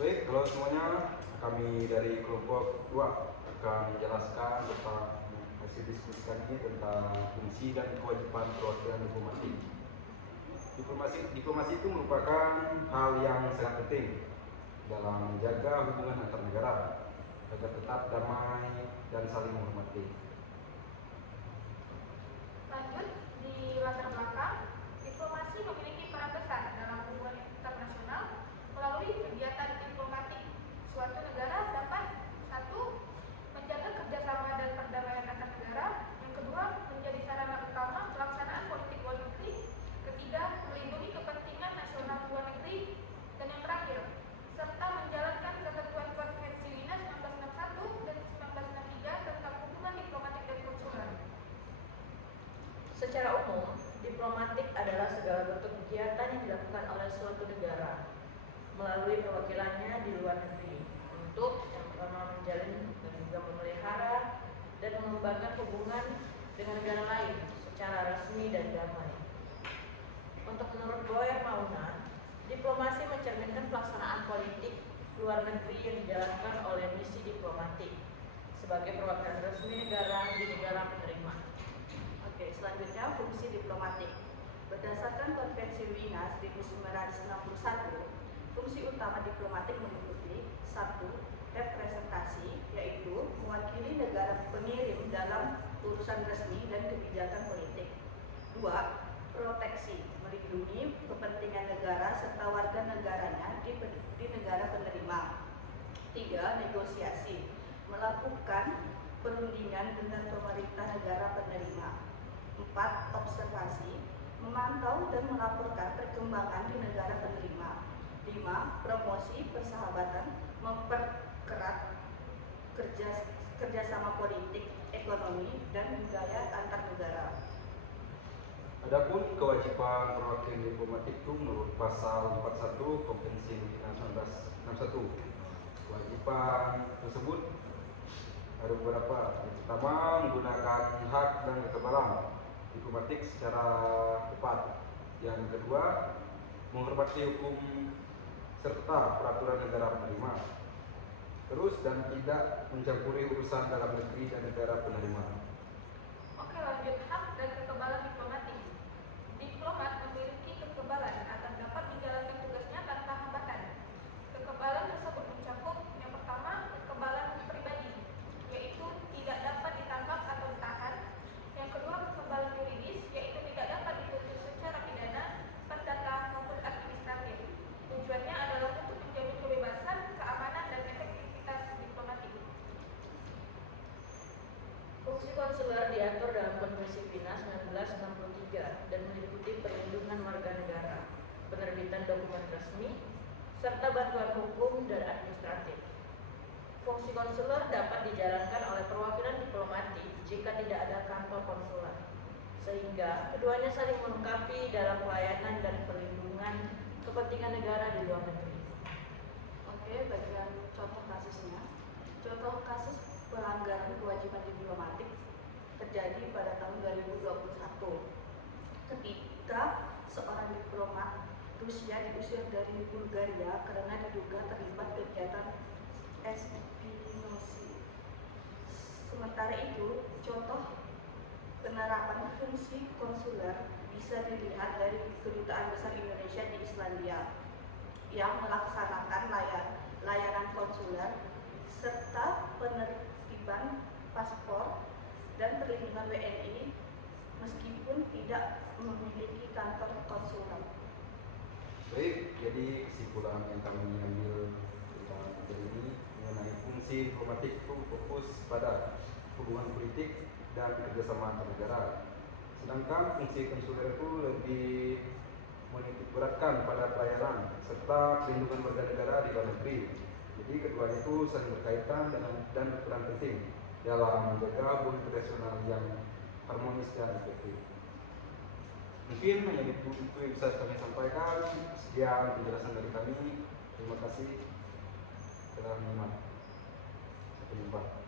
Baik, halo semuanya. Kami dari kelompok 2 akan menjelaskan tentang hasil diskusi kami tentang fungsi dan kewajiban perwakilan diplomatik. Diplomasi itu merupakan hal yang sangat penting dalam menjaga hubungan antar negara agar tetap damai dan saling menghormati. Lanjut, di latar belakang, diplomasi memiliki peran besar dalam hubungan internasional melalui kegiatan diplomatik. Suatu negara dapat: 1. Menjaga kerjasama dan perdamaian antar negara. Yang kedua, menjadi sarana utama pelaksanaan politik luar negeri. Ketiga, melindungi kepentingan nasional luar negeri. Dan yang terakhir, serta menjalankan ketentuan Konvensi Wina 1961 dan 1963 tentang hubungan diplomatik dan konsuler. Secara umum, diplomatik adalah segala bentuk kegiatan yang dilakukan oleh suatu negara melalui perwakilannya di luar negeri untuk yang pertama menjalin dan juga memelihara dan mengembangkan hubungan dengan negara lain secara resmi dan damai. Untuk menurut Boyer Mauna, diplomasi mencerminkan pelaksanaan politik luar negeri yang dijalankan oleh misi diplomatik sebagai perwakilan resmi negara di negara penerima. Oke, selanjutnya fungsi diplomatik. Berdasarkan Konvensi Wina 1961, fungsi utama diplomatik meliputi 1. Representasi, yaitu mewakili negara pengirim dalam urusan resmi dan kebijakan politik. 2. Proteksi, melindungi kepentingan negara serta warga negaranya di negara penerima. 3. Negosiasi, melakukan perundingan dengan pemerintah negara penerima. 4. Observasi, memantau dan melaporkan perkembangan di negara penerima. 5. Promosi persahabatan, mempererat kerjasama politik, ekonomi, dan budaya antar negara. Adapun kewajiban perwakilan diplomatik itu menurut pasal 41 Konvensi Wina 1961. Kewajiban tersebut ada beberapa. Yang pertama, menggunakan hak dan kekebalan diplomatik secara tepat. Yang kedua, menghormati hukum serta peraturan negara penerima. Terus, dan tidak mencampuri urusan dalam negeri dan negara penerima. Oke, lanjut, hak dan kekebalan diplomatik. Diplomat memiliki kekebalan agar dapat menjalankan tugasnya tanpa hambatan. Kekebalan tersebut mencakup: yang pertama, kekebalan pribadi, yaitu tidak dapat ditangkap atau ditahan. Yang kedua, kekebalan yuridis, yaitu tidak dapat dituntut secara pidana, perdata maupun administratif. Tujuannya adalah untuk menjamin kebebasan, keamanan, dan efektivitas diplomatik. Fungsi konsuler diatur dalam Konvensi Wina 1963 dan meliputi perlindungan warga negara, penerbitan dokumen resmi, serta bantuan hukum dan administratif. Fungsi konsuler dapat dijalankan oleh perwakilan diplomatik jika tidak ada kantor konsuler, sehingga keduanya saling melengkapi dalam pelayanan dan perlindungan kepentingan negara di luar negeri. Oke, bagian contoh kasusnya. Contoh kasus pelanggaran kewajiban diplomatik terjadi pada tahun 2021 ketika seorang diplomat Rusia diusir dari Bulgaria karena diduga terlibat kegiatan espionase. Sementara itu, contoh penerapan fungsi konsuler bisa dilihat dari Kedutaan Besar Indonesia di Islandia yang melaksanakan layanan konsuler serta penertiban paspor dan perlindungan WNI meskipun tidak memiliki kantor konsuler. Baik, jadi kesimpulan yang kami ambil tentang materi ini mengenai fungsi diplomatik itu fokus pada hubungan politik dan kerjasama antar negara. Sedangkan fungsi konsuler itu lebih menitik beratkan pada pelayanan serta perlindungan warga negara di luar negeri. Jadi keduanya itu saling berkaitan dan berperan penting dalam menjaga hubungan internasional yang harmonis dan efektif. Mungkin hanya itu yang bisa kami sampaikan. Sekian penjelasan dari kami. Terima kasih telah menyimak. Sampai jumpa.